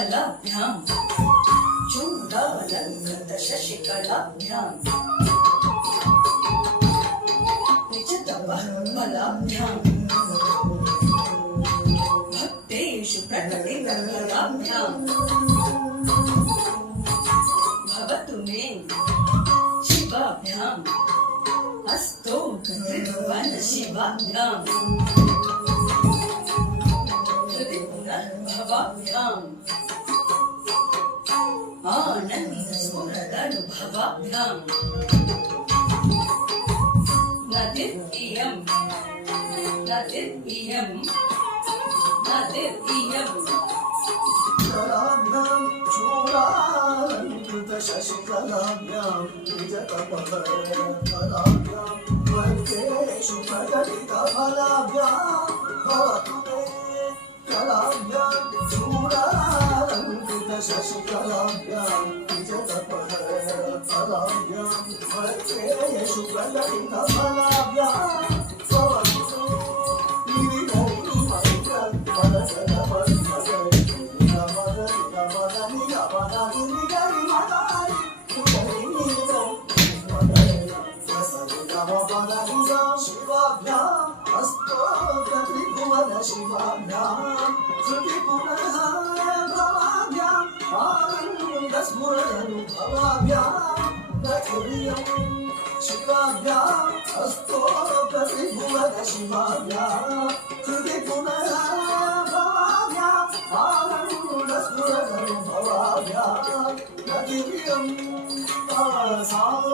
फलाभ्यां चूडालङ्कृतशशिकलाभ्यां निजतपः फलाभ्यां भक्तेषु प्रकटितफलाभ्यां भवतु मे शिवाभ्याम् अस्तु त्रिभुवन शिवाभ्यां हृदि पुनर्भवाभ्याम् आनन्दस्फुरदनुभवाभ्यां नदिर्इयं कलाभ्यां चूडालङ्कृतशशिकलाभ्यां निजतपकलाभ्यां वर्गेषु प्रकटितफलाभ्यां भवतु मे कलाभ्यां चूडालङ्कृतशशिकलाभ्यां निजतपकलाभ्यां वर्गेषु प्रकटितफलाभ्यां भवतु शिवाभ्याम् अस्तोत्रत्रिभुवन शिवाभ्याम् हृदि पुनः भवाभ्याम् आनन्दस्फुरदनुभवाभ्याम् नखिर्यम् शिवाभ्याम् अस्तोत्रत्रिभुवन शिवाभ्याम् हृदि पुनः भवाभ्याम् आनन्दस्फुरदनुभवाभ्याम् नखिर्यम् साम